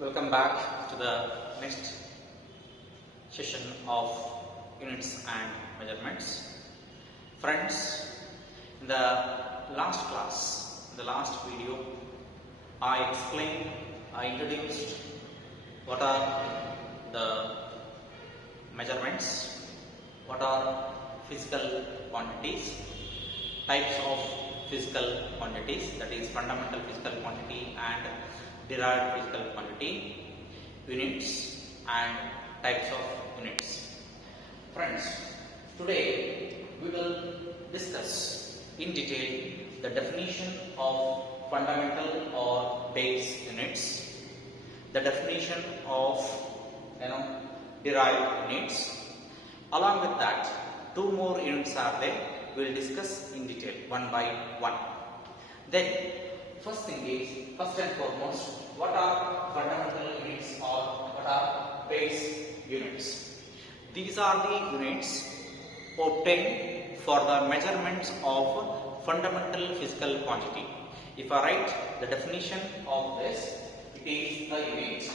Welcome back to the next session of units and measurements. Friends, in the last class, the last video, I introduced what are the measurements, what are physical quantities, types of physical quantities, that is fundamental physical quantity and derived physical quantity, units and types of units. Friends, today we will discuss in detail the definition of fundamental or base units, the definition of derived units. Along with that, two more units are there. We will discuss in detail one by one. Then first and foremost, what are fundamental units or what are base units? These are the units obtained for the measurements of fundamental physical quantity. If I write the definition of this, it is the unit.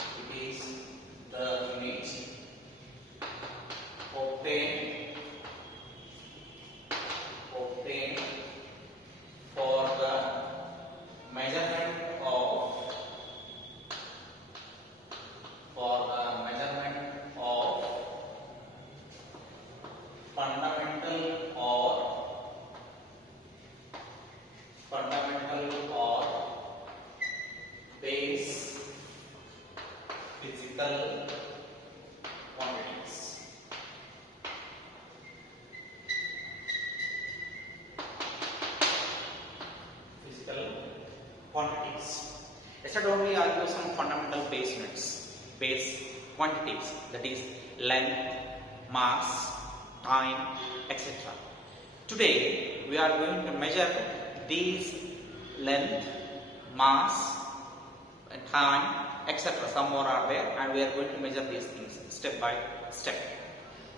It is the unit obtained for the measurement of fundamental or base physical quantities. Yesterday only I give some fundamental base units, base quantities, that is length, mass, time, etc. Today we are going to measure these length, mass, time, etc. Some more are there, and we are going to measure these things step by step.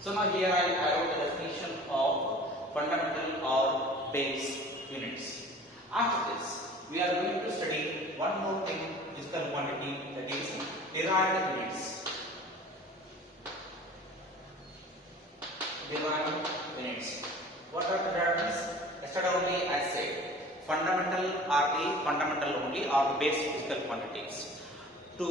So now here I wrote the definition of fundamental or base units. After this, we are going to study one more thing, physical quantity, that is derived units. Derived units. What are the derived units? Yesterday only I said fundamental are the fundamental only or the base physical quantities. To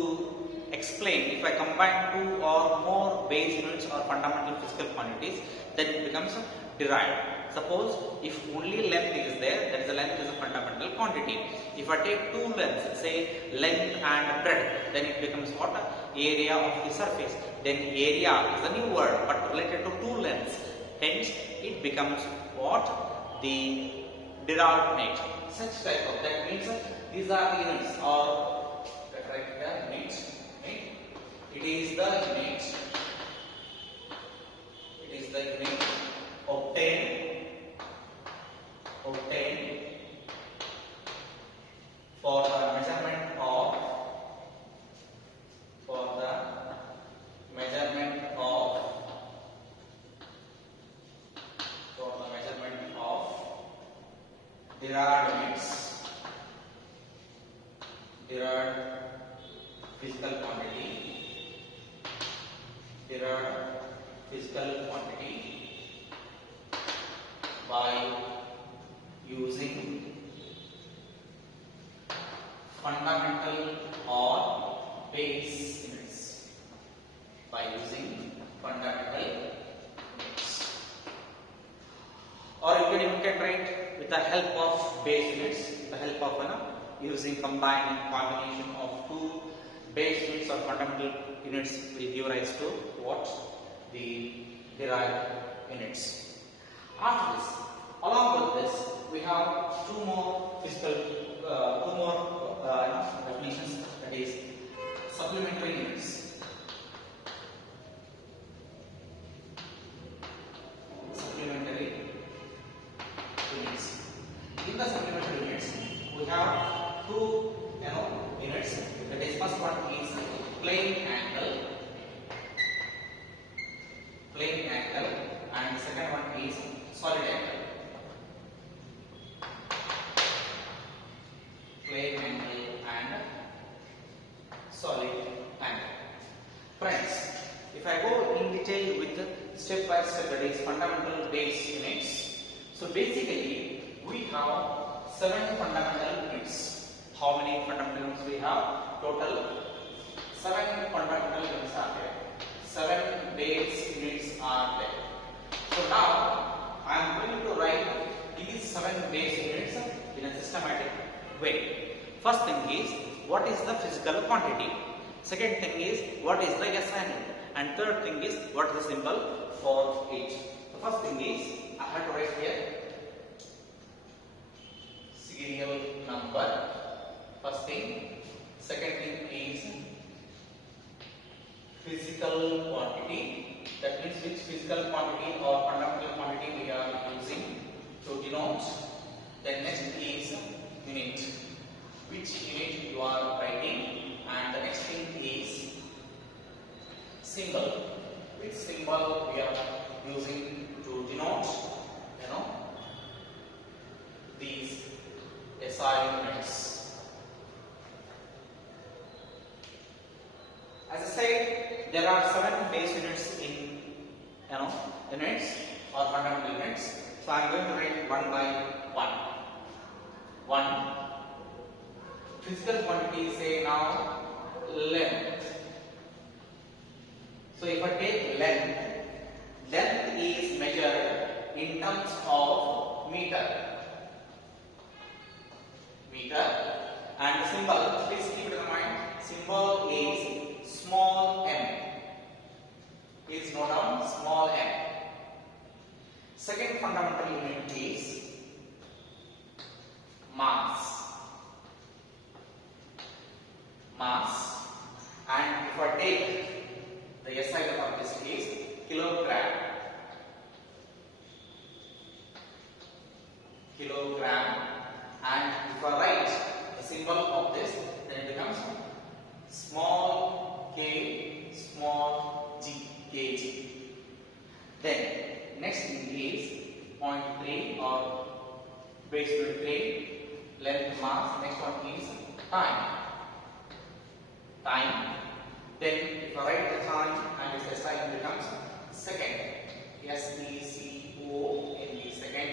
explain, if I combine two or more base units or fundamental physical quantities, then it becomes derived. Suppose if only length is there, that is the length is a fundamental quantity. If I take two lengths, say length and breadth, then it becomes what? Area of the surface. Then area is a new word but related to two lengths. Hence it becomes what? The derived unit. Such type of, that means these are the units or units. It is the unit obtained for the measurement of derived units, derived physical quantity by using fundamental or base units. Or you can write with the help of base units, with the help of using combined combination of two base units or fundamental units will give rise to what? The derived units. After this, along with this, we have two more definitions, that is supplementary units. In the supplementary units, we have two units. That is, first one is plane angle, and the second one is solid angle. Plane angle and detail with step by step, that is fundamental base units. So basically we have 7 fundamental units. How many fundamental units we have? Total 7 fundamental units are there. 7 base units are there. So now I am going to write these 7 base units in a systematic way. First thing is, what is the physical quantity? Second thing is, what is the SI unit? And third thing is, what is the symbol for each? The first thing is, I have to write here serial number. First thing. Second thing is physical quantity. That means which physical quantity or fundamental quantity we are using to denote. Then next is unit. Which unit you are writing, and the next thing is symbol. Which symbol we are using to denote, these SI units. As I said, there are 7 base units in units or fundamental units. So I am going to write one by one. One. Physical quantity, say now length. So if I take length is measured in terms of meter. And the symbol, please keep it in mind, symbol is small m. Please note down small m. Second fundamental unit is mass. And if I take the SI unit of this is kilogram. And if I write the symbol of this, then it becomes small k, small g, kg. Then next thing is 0.3 or base unit 3, length, mass. Next one is time. Then if I write the time and its SI unit becomes second. SECOND, second.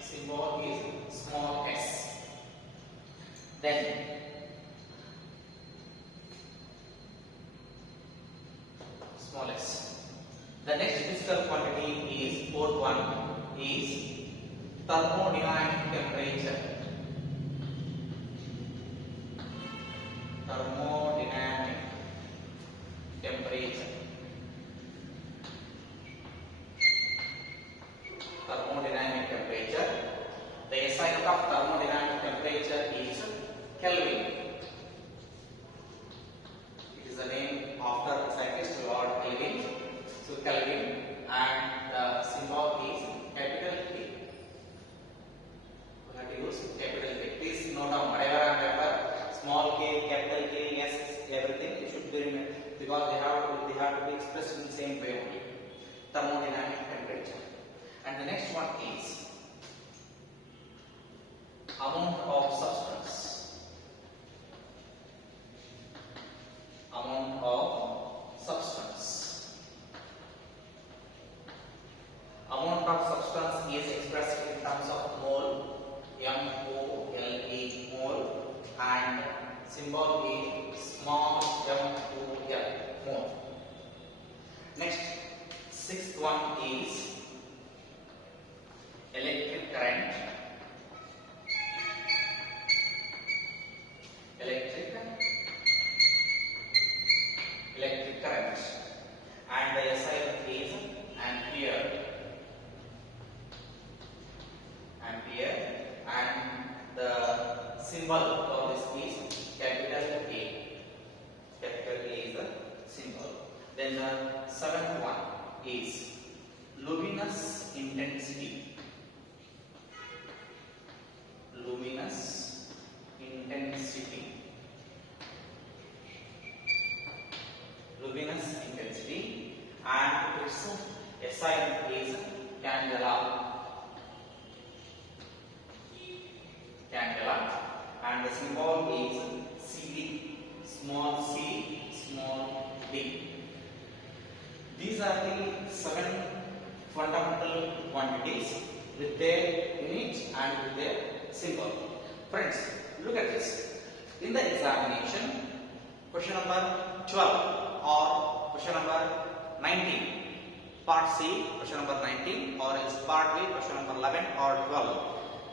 Symbol is small s. Then small s. The next physical quantity is fourth one is thermodynamic temperature. Thermodynamic temperature. Thermodynamic temperature. The SI unit of thermodynamic temperature is Kelvin. It is the name after the scientist Lord Kelvin. So Kelvin, and the symbol is capital K. We have to use capital K. Please note down whatever I remember, small k, capital K, S, everything it should be remembered because they have to be expressed in the same way only. Thermodynamic temperature. And the next one is amount of substance. Amount of substance. Amount of substance is expressed in terms of mole, M-O-L-E, mole, and symbol is small m-o-l, mole. Next, sixth one is electric current. Electric current, and the SI unit is ampere. And the symbol of this is capital A. Capital A is the symbol. Then the seventh one is luminous intensity. Luminous intensity. Luminous intensity, and its SI unit is candela. And the symbol is CD, small c, small d. These are the 7 fundamental quantities with their unit and with their symbol. Friends, look at this. In the examination, question number 12 or question number 19, part C, question number 19, or else part B, question number 11 or 12,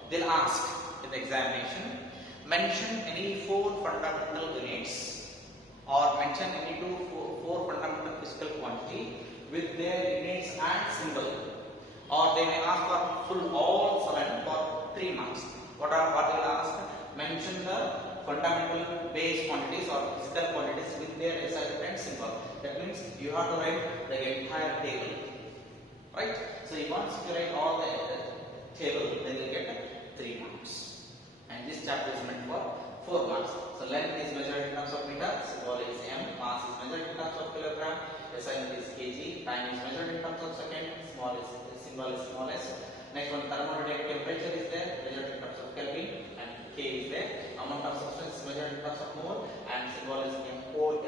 they'll ask in the examination, mention any 4 fundamental units or mention any 4 fundamental physical quantity with their units and symbol, or they may ask for full all 7 for 3 marks. What they will ask? Mention the fundamental base quantities or physical quantities with their SI and symbol. That means you have to write the entire table, right? So once you write all the table, then you get 3 marks. And this chapter is meant for 4 marks. So length is measured in terms of meter, symbol is m, mass is measured in terms of kilogram, SI is kg, time is measured in terms of second, symbol is small s. Next one, thermodynamic temperature is there, measured in terms of Kelvin, and K is there. Amount of substance is measured in terms of mole, and symbol is MOL.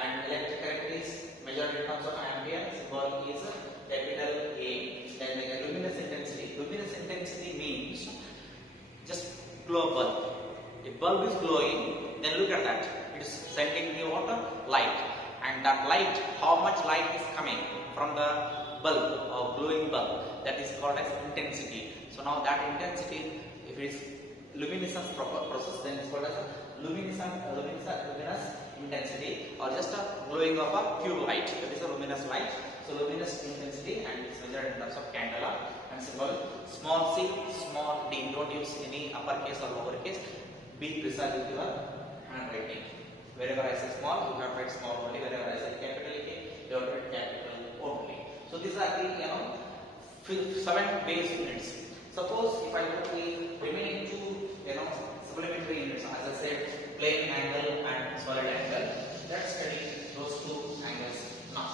And electric current is measured in terms of ampere, symbol is capital A. Then the luminous intensity. Luminous intensity means just glow bulb. If bulb is glowing, then look at that. It is sending the water light, and that light, how much light is coming from the bulb or glowing bulb, that is called as intensity. So now that intensity, if it is luminescence process, then it's called as a luminous intensity, or just a glowing of a tube light, that is a luminous light. So luminous intensity, and it's measured in terms of candela, and symbol small c, small d. Don't use any uppercase or lowercase. Be precise with your handwriting. Wherever I say small, you have to write small only. Wherever I say capital K, you have to write capital only. So these are the 7 base units. Suppose if I put the remaining 2 supplementary units, as I said, plane angle and solid angle, let's study those 2 angles now.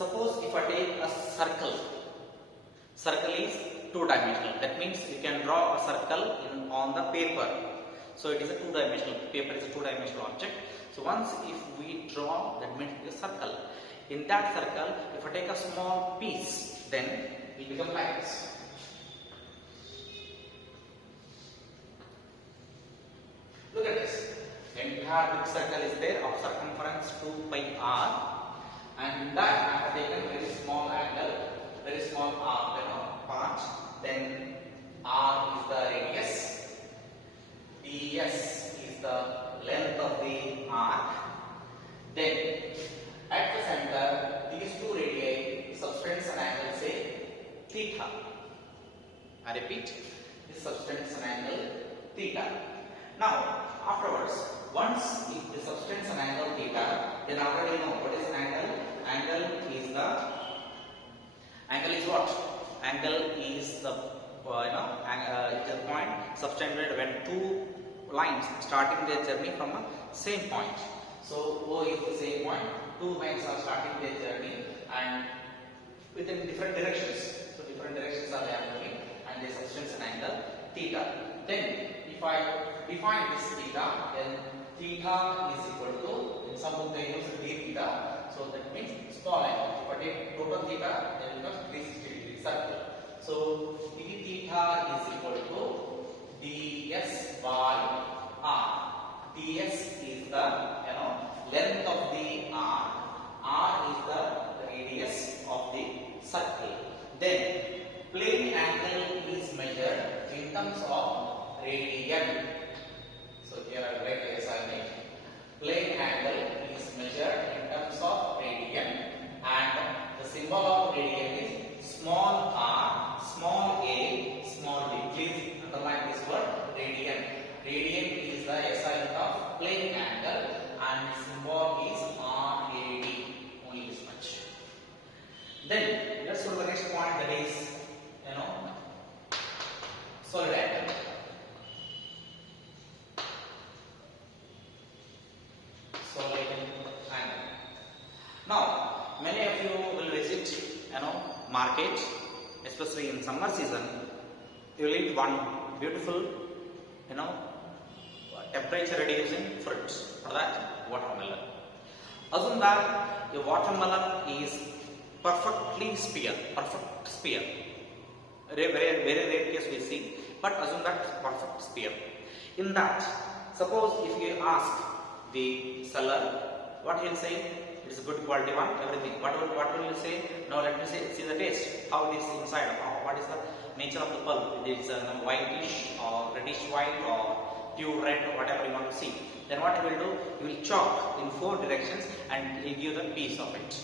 Suppose if I take a circle, circle is 2-dimensional. That means you can draw a circle on the paper. So it is a 2-dimensional, paper is a 2-dimensional object. So once if we draw, that means a circle. In that circle, if I take a small piece, then it will become like this. Look at this. Entire big circle is there of circumference 2 pi r. And in that I have taken very small angle, very small part. Then r is the radius, ds is the length of the arc. Then at the center, these 2 radii subtends an angle, say theta. I repeat, this subtends an angle theta. Now afterwards, once if this subtends an angle theta, then already know what is angle. Angle is what? Angle is the it is a point subtended when 2 lines starting their journey from the same point. So O is the same point. 2 lines are starting their journey and within different directions. So different directions are there moving, and they subtends an angle theta. Then if I define this theta, then theta is equal to, in some book they use d theta. So that means small angle. If I take total theta, then it becomes 360 degree circle. So d theta is equal to ds by r. ds is the length of the r. r is the radius of the circle. Then plane angle is measured in terms of radian. So here I write as I make. Plane angle is measured in terms of radian, and the symbol of radian is small r, small a, small d. Please underline this word radian. Radian is the SI unit of plane angle, and the symbol is RAD. Only this much. Then market, especially in summer season, you will eat one beautiful, temperature reducing fruit. For that, watermelon. Assume that a watermelon is perfect sphere. Very rare case we see, but assume that perfect sphere. In that, suppose if you ask the seller, what he will say? It is a good quality one, everything. What will you say? Now let me see the taste. How it is inside? What is the nature of the pulp? It is whitish or reddish white or pure red, or whatever you want to see. Then what you will do? You will chop in 4 directions and you give the piece of it.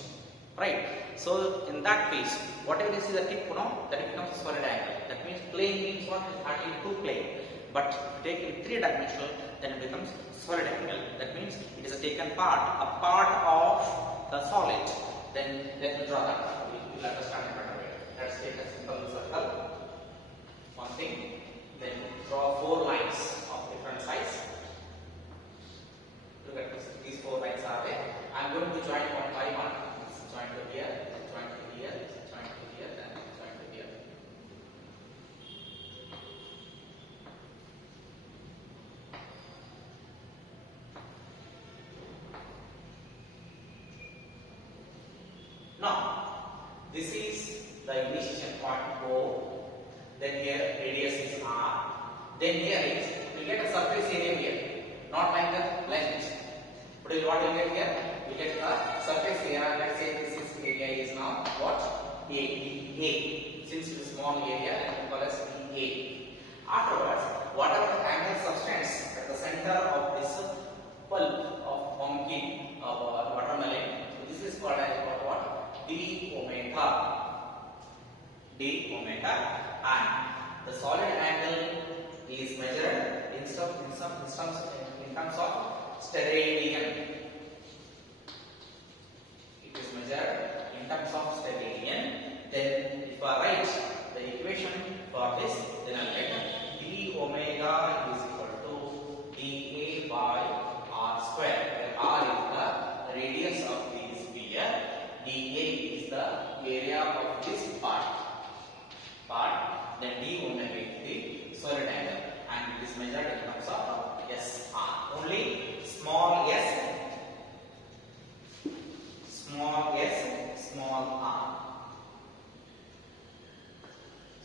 Right? So in that piece, whatever you see the tip, that it becomes a solid angle. That means plane means what? Actually 2 plane. But if you take in 3 dimensional, then it becomes solid angle. That means it is a taken part, a part of the solid. Then let me draw that. We will understand it better way. Let's take a simple circle. One thing. Then draw 4 lines of different size. Look at this. These 4 lines are there. I am going to join one by one. This join to here, this join to here, this join to here, then this join to here. Now, this is the initiation point O. Then here radius is R. Then here is, we get a surface area here, not like the length. But what you get here? We get the surface area. Let's say this is area is now what? A. Since it is small area, let me call as A. Afterwards, whatever the angular substance at the center of this pulp of pumpkin or watermelon, this is called as what? D omega. And the solid angle is measured in terms of steradian. It is measured in terms of steradian. Then if I write the equation for this, then I will get d omega is equal to dA by r square, where r is the radius of the sphere, dA is the area of this part, then d omega is the solid angle, and it is measured in terms of SR. Only small s, small s, small r.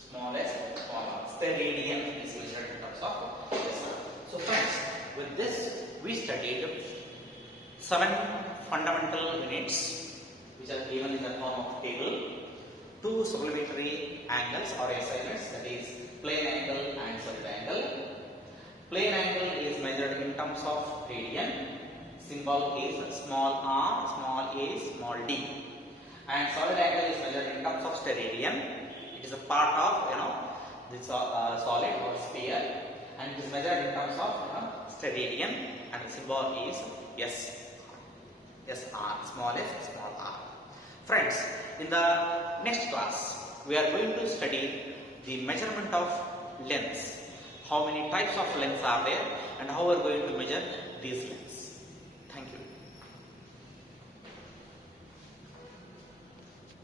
Small s, small r. Steradian is measured in terms of SR. So friends, with this we studied 7 fundamental units which are given in the form of table, 2 supplementary angles or assignments, that is plane angle and solid angle. Plane angle is measured in terms of radian. Symbol is small r, small a, small d. And solid angle is measured in terms of steradian. It is a part of this solid or sphere, and it is measured in terms of steradian, and the symbol is SR, small s, small r. Friends, in the next class, we are going to study the measurement of lengths. How many types of lengths are there and how we are going to measure these lengths.